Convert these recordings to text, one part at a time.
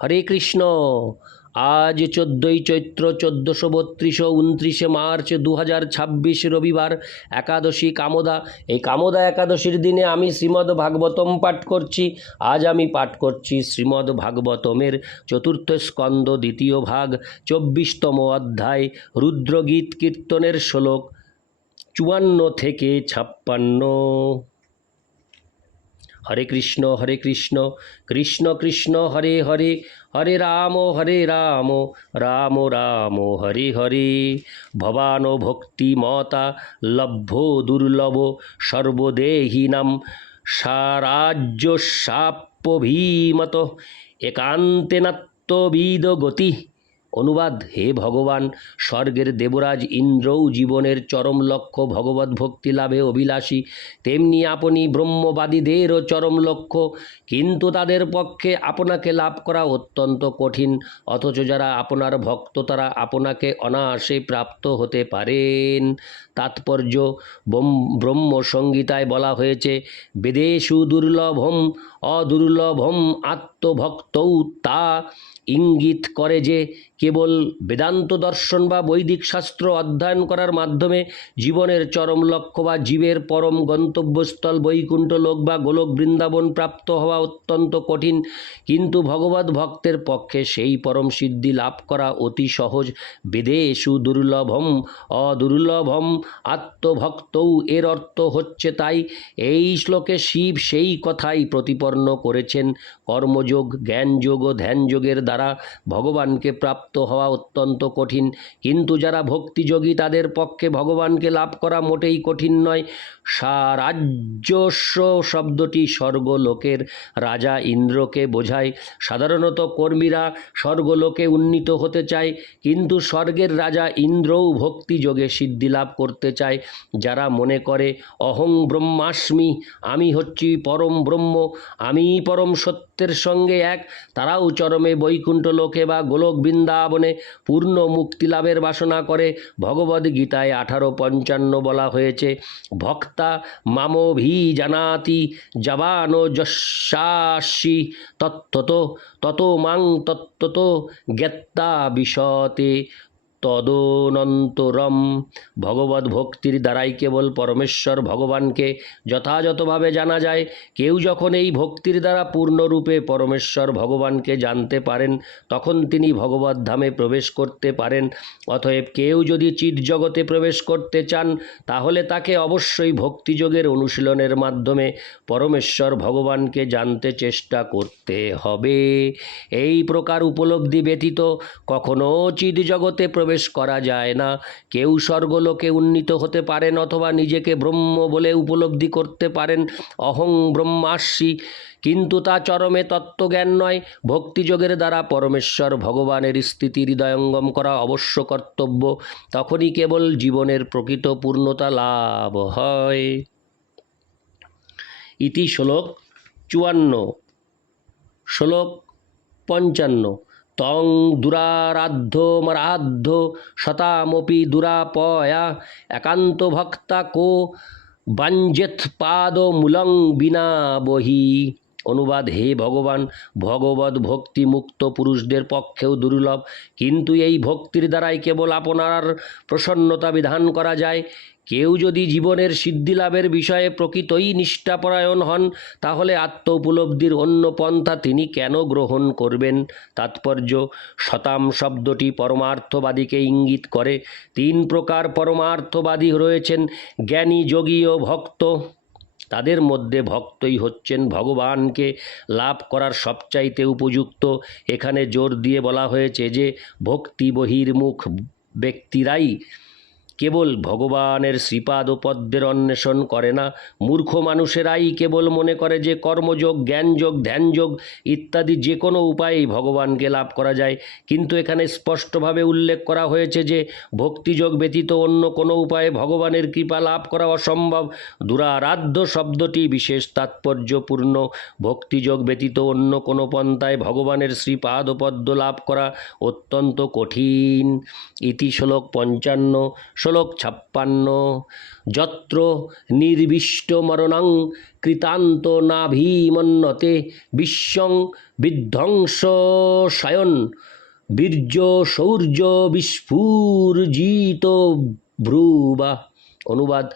হরে কৃষ্ণ। আজ 14ই চৈত্র 1432 মার্চ 2026 রবিবার, একাদশী কামোদা। এই কামোদা একাদশীর দিনে আমি শ্রীমদ্ ভাগবতম পাঠ করছি। আজ আমি পাঠ করছি শ্রীমদ্ ভাগবতমের চতুর্থ স্কন্দ দ্বিতীয় ভাগ 24তম অধ্যায় রুদ্রগীত কীর্তনের শ্লোক 54 থেকে 56। হরে কৃষ্ণ কৃষ্ণ কৃষ্ণ হরে হরে, হরে রাম রাম রাম হরে হরে। ভবানো ভক্তিমতা লভ্য দুর্লভ সর্বদেহিনাম সারাজ্য সাপ্যভীমত একান্তেনাত্মবিদ গতি। অনুবাদ: হে ভগবান, স্বর্গের দেবরাজ ইন্দ্রও জীবনের চরম লক্ষ্য ভগবত ভক্তি লাভে অভিলাষী, তেমনি আপনি ব্রহ্মবাদীদেরও চরম লক্ষ্য, কিন্তু তাদের পক্ষে আপনাকে লাভ করা অত্যন্ত কঠিন। অথচ যারা আপনার ভক্ত তারা আপনাকে অনায়াসে প্রাপ্ত হতে পারেন। তাৎপর্য: ব্রহ্মসংহিতায় বলা হয়েছে, বেদেষু দুর্লভম অদুর্লভম আত্মভক্তৌ, তা ইঙ্গিত করে যে কেবল বেদান্ত দর্শন বা বৈদিক শাস্ত্র অধ্যয়ন করার মাধ্যমে জীবনের চরম লক্ষ্য বা জীবের পরম গন্তব্যস্থল বৈকুণ্ঠ লোক বা গোলক বৃন্দাবন প্রাপ্ত হওয়া অত্যন্ত কঠিন, কিন্তু ভগবত ভক্তের পক্ষে সেই পরম সিদ্ধি লাভ করা অতি সহজ। বেদেষু দুর্লভম অদুর্লভম আত্মভক্তৌ, এর অর্থ হচ্ছে তাই। এই শ্লোকে শিব সেই কথাই প্রতিপন্ন করেছেন। কর্মযোগ, জ্ঞানযোগ ও ধ্যানযোগের দ্বারা ভগবানকে প্রাপ্ত হওয়া অত্যন্ত কঠিন, কিন্তু যারা ভক্তিযোগী তাদের পক্ষে ভগবানকে লাভ করা মোটেই কঠিন নয়। সারাজ্যস্য শব্দটি স্বর্গলোকের রাজা ইন্দ্রকে বোঝায়। সাধারণত কর্মীরা স্বর্গলোকে উন্নীত হতে চায়, কিন্তু স্বর্গের রাজা ইন্দ্রও ভক্তিযোগে সিদ্ধি লাভ করতে চায়। যারা মনে করে অহং ব্রহ্মাস্মি, আমি হচ্ছি পরম ব্রহ্ম, আমি পরম সত্যের সঙ্গে এক, তারাও চরমে বৈকুণ্ঠ লোকে বা গোলক বৃন্দাবনে পূর্ণ মুক্তি লাভের বাসনা করে। ভগবদ্গীতায় 18:55 বলা হয়েছে, ভক্তা মামভিজানাতি জাবানো যস্যাসি তত্ত্বতো ততো মাং তত্ত্বতো জ্ঞাত্বা বিশতে তদনন্তরম। ভগবত ভক্তির দ্বারাই কেবল পরমেশ্বর ভগবানকে যথাযথভাবে জানা যায়। কেউ যখন এই ভক্তির দ্বারা পূর্ণরূপে পরমেশ্বর ভগবানকে জানতে পারেন, তখন তিনি ভগবত ধামে প্রবেশ করতে পারেন। অতএব কেউ যদি চিৎ জগতে প্রবেশ করতে চান, তাহলে তাকে অবশ্যই ভক্তিযোগের অনুশীলনের মাধ্যমে পরমেশ্বর ভগবানকে জানতে চেষ্টা করতে হবে। এই প্রকার উপলব্ধি ব্যতীত কখনো চিৎ জগতে প্রবেশ করা যায় না। কেউ স্বর্গলোকে উন্নীত হতে পারেন অথবা নিজেকে ব্রহ্ম বলে উপলব্ধি করতে পারেন, অহং ব্রহ্মাস্মি, কিন্তু তা চরমে তত্ত্বজ্ঞান নয়। ভক্তিযোগের দ্বারা পরমেশ্বর ভগবানের স্থিতি হৃদয়ঙ্গম করা অবশ্য কর্তব্য, তখনই কেবল জীবনের প্রকৃত পূর্ণতা লাভ হয়। ইতি শ্লোক 54। শ্লোক 55। তং দুরারাধ্য মরাধ্য শতামপি দুরাপয়া একান্ত ভক্তা কো বাঞ্জেত পাদ মূলং বিনা বহি। অনুবাদ: হে ভগবান, ভগবত ভক্তি মুক্ত পুরুষদের পক্ষেও দুর্লভ, কিন্তু এই ভক্তির দ্বারাই কেবল আপনার প্রসন্নতা বিধান করা যায়। কেউ যদি জীবনের সিদ্ধিলাভের বিষয়ে প্রকৃতই নিষ্ঠাপরায়ণ হন, তাহলে আত্ম উপলব্ধির অন্য পন্থা তিনি কেন গ্রহণ করবেন? তাৎপর্য: শতাম শব্দটি পরমার্থবাদীকে ইঙ্গিত করে। 3 প্রকার পরমার্থবাদী রয়েছেন, জ্ঞানী, যোগী ও ভক্ত। তাদের মধ্যে ভক্তই হচ্ছেন ভগবানকে লাভ করার সবচাইতে উপযুক্ত। এখানে জোর দিয়ে বলা হয়েছে যে ভক্তি বহির্মুখ ব্যক্তিরাই কেবল ভগবানের শ্রীপাদ ও পদ্মের অন্বেষণ করে না। মূর্খ মানুষেরাই কেবল মনে করে যে কর্মযোগ, জ্ঞানযোগ, ধ্যানযোগ ইত্যাদি যে কোনো উপায়েই ভগবানকে লাভ করা যায়, কিন্তু এখানে স্পষ্টভাবে উল্লেখ করা হয়েছে যে ভক্তিযোগ ব্যতীত অন্য কোনো উপায়ে ভগবানের কৃপা লাভ করা অসম্ভব। দুরারাধ্য শব্দটি বিশেষ তাৎপর্যপূর্ণ। ভক্তিযোগ ব্যতীত অন্য কোনো পন্থায় ভগবানের শ্রীপাদ ও পদ্ম লাভ করা অত্যন্ত কঠিন। ইতি শ্লোক 55। শ্লোক 56। যত্র নির্বিষ্ট মরণং কৃতান্ত নাভিমন্যতে বিশ্বং বিধ্বংস সায়ন বীর্য শৌর্য বিস্ফুর্জিত ভ্রুবা। অনুবাদ: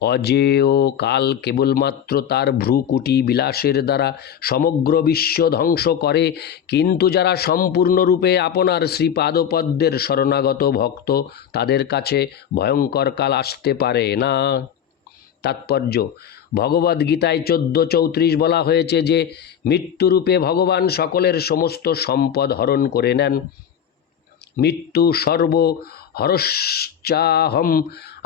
অজেয় কাল কেবলমাত্র তার ভ্রুকুটি বিলাসের দ্বারা সমগ্র বিশ্ব ধ্বংস করে, কিন্তু যারা সম্পূর্ণরূপে আপনার শ্রীপাদপদ্মের শরণাগত ভক্ত তাদের কাছে ভয়ঙ্কর কাল আসতে পারে না। তাৎপর্য: ভগবদ্গীতায় 14:34 বলা হয়েছে যে মৃত্যুরূপে ভগবান সকলের সমস্ত সম্পদ হরণ করে নেন। মৃত্যু সর্বহরশ্চাহম,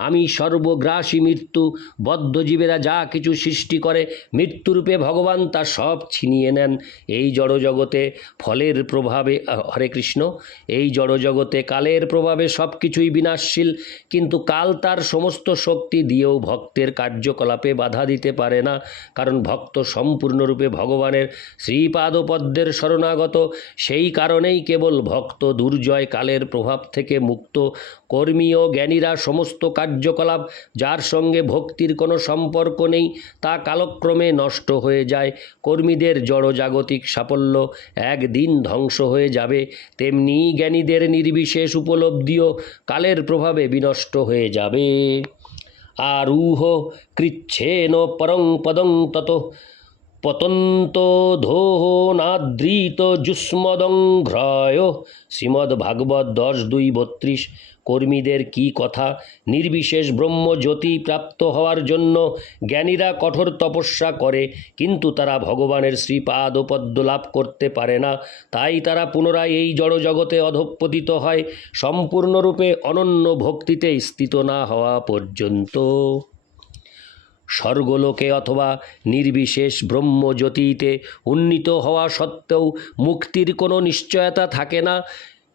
আমি সর্বগ্রাসী মৃত্যু। বদ্ধজীবেরা যা কিছু সৃষ্টি করে মৃত্যুরূপে ভগবান তা সব ছিনিয়ে নেন। এই জড়জগতে ফলের প্রভাবে হরে কৃষ্ণ এই জড়জগতে কালের প্রভাবে সব কিছুই বিনাশশীল, কিন্তু কাল তার সমস্ত শক্তি দিয়েও ভক্তের কার্যকলাপে বাধা দিতে পারে না, কারণ ভক্ত সম্পূর্ণরূপে ভগবানের শ্রীপাদপদ্মের শরণাগত। সেই কারণেই কেবল ভক্ত দুর্জয় কালের প্রভাব থেকে মুক্ত। কর্মী ও জ্ঞানীরা সমস্ত কার্যকলাপ যার সঙ্গে ভক্তির কোনো সম্পর্ক নেই তা কালক্রমে নষ্ট হয়ে যায়। কর্মীদের জড়জাগতিক সাফল্য একদিন ধ্বংস হয়ে যাবে, তেমনি জ্ঞানীদের নির্বিশেষ উপলব্ধিও কালের প্রভাবে বিনষ্ট হয়ে যাবে। আরূহ কৃচ্ছেন পরং পদং তত পতন্তোধোঃ নাদৃত যুষ্মদংঘ্রয়। শ্রীমদ্ভাগবত 10:2-32। কর্মীদের কি কথা! নির্বিশেষ ব্রহ্মজ্যোতি প্রাপ্ত হওয়ার জন্য জ্ঞানীরা কঠোর তপস্যা করে, কিন্তু তারা ভগবানের শ্রীপাদপদ্ম লাভ করতে পারে না। তাই তারা পুনরায় এই জড়জগতে অধঃপতিত হয়, সম্পূর্ণরূপে অনন্য ভক্তিতে স্থিত না হওয়া পর্যন্ত। স্বর্গলোকে অথবা নির্বিশেষ ব্রহ্মজ্যোতিতে উন্নীত হওয়া সত্ত্বেও মুক্তির কোনো নিশ্চয়তা থাকে না,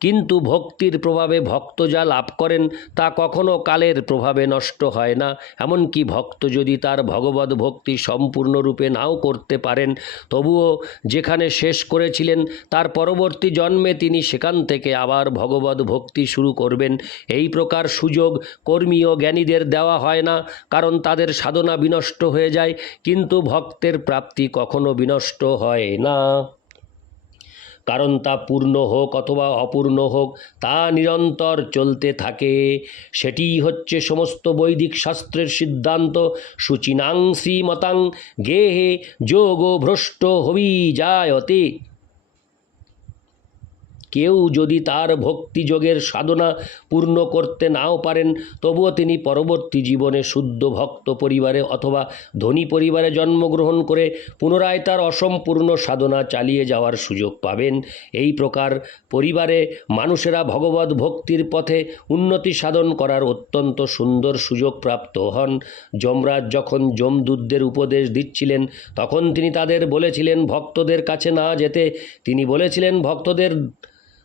কিন্তু ভক্তির প্রভাবে ভক্ত যা লাভ করেন তা কখনো কালের প্রভাবে নষ্ট হয় না। এমনকি ভক্ত যদি তার ভগবত ভক্তি সম্পূর্ণরূপে নাও করতে পারেন, তবুও যেখানে শেষ করেছিলেন তার পরবর্তী জন্মে তিনি সেখান থেকে আবার ভগবত ভক্তি শুরু করবেন। এই প্রকার সুযোগ কর্মী ও জ্ঞানীদের দেওয়া হয় না, কারণ তাদের সাধনা বিনষ্ট হয়ে যায়, কিন্তু ভক্তের প্রাপ্তি কখনো বিনষ্ট হয় না, কারণ তা পূর্ণ হোক অথবা অপূর্ণ হোক তা নিরন্তর চলতে থাকে। সেটিই হচ্ছে সমস্ত বৈদিক শাস্ত্রের সিদ্ধান্ত। শুচিনাং শ্রীমতাং গেহে যোগো ভ্রষ্ট হবিজায়তে। কেউ যদি তার ভক্তিযোগের সাধনা পূর্ণ করতে নাও পারেন, তবুও তিনি পরবর্তী জীবনে শুদ্ধ ভক্ত পরিবারে অথবা ধনী পরিবারে জন্মগ্রহণ করে পুনরায় তার অসম্পূর্ণ সাধনা চালিয়ে যাওয়ার সুযোগ পাবেন। এই প্রকার পরিবারে মানুষেরা ভগবত ভক্তির পথে উন্নতি সাধন করার অত্যন্ত সুন্দর সুযোগ প্রাপ্ত হন। যমরাজ যখন যমদূতদের উপদেশ দিচ্ছিলেন, তখন তিনি তাদের বলেছিলেন ভক্তদের কাছে না যেতে। তিনি বলেছিলেন, ভক্তদের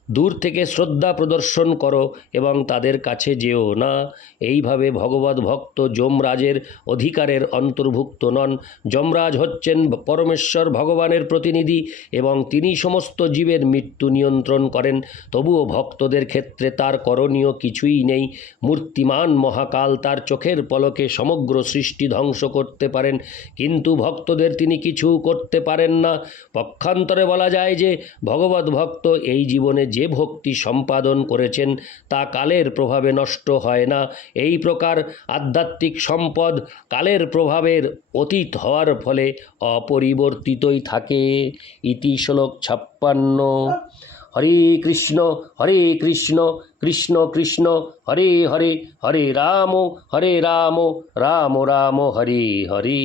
দূর থেকে শ্রদ্ধা প্রদর্শন করো এবং তাদের কাছে যেও না। এইভাবে ভগবত ভক্ত যমরাজের অধিকারের অন্তর্ভুক্ত নন। যমরাজ হচ্ছেন পরমেশ্বর ভগবানের প্রতিনিধি এবং তিনি সমস্ত জীবের মৃত্যু নিয়ন্ত্রণ করেন। তবুও ভক্তদের ক্ষেত্রে তার করণীয় কিছুই নেই। মূর্তিমান মহাকাল তার চোখের পলকে সমগ্র সৃষ্টি ধ্বংস করতে পারেন, কিন্তু ভক্তদের তিনি কিছু করতে পারেন না। পক্ষান্তরে বলা যায় যে ভগবত ভক্ত এই জীবনে যে ভক্তি সম্পাদন করেছেন তা কালের প্রভাবে নষ্ট হয় না। এই প্রকার আধ্যাত্মিক সম্পদ কালের প্রভাবের অতীত হওয়ার ফলে অপরিবর্তিতই থাকে। ইতি শ্লোক 56। হরে কৃষ্ণ কৃষ্ণ কৃষ্ণ হরে হরে, হরে রাম রাম রাম হরে হরে।